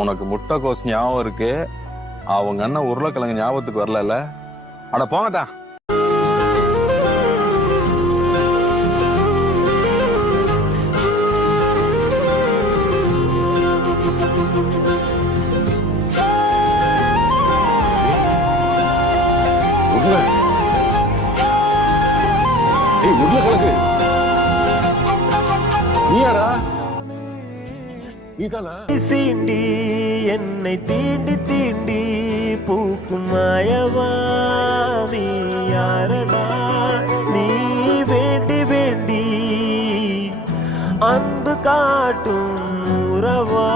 உனக்கு முட்டைக்கோஸ் ஞாபகம் இருக்கு, அவங்க அண்ணன் உருளைக்கிழங்கு ஞாபகத்துக்கு வரல. அட போங்கதான். உருளைக்கிழங்கு நீயாரா? சீண்டி என்னை தீண்டி தீண்டி பூக்கும் மாயவாதி யாரடா நீ? வேண்டி வேண்டி அன்பு காட்டும் உறவா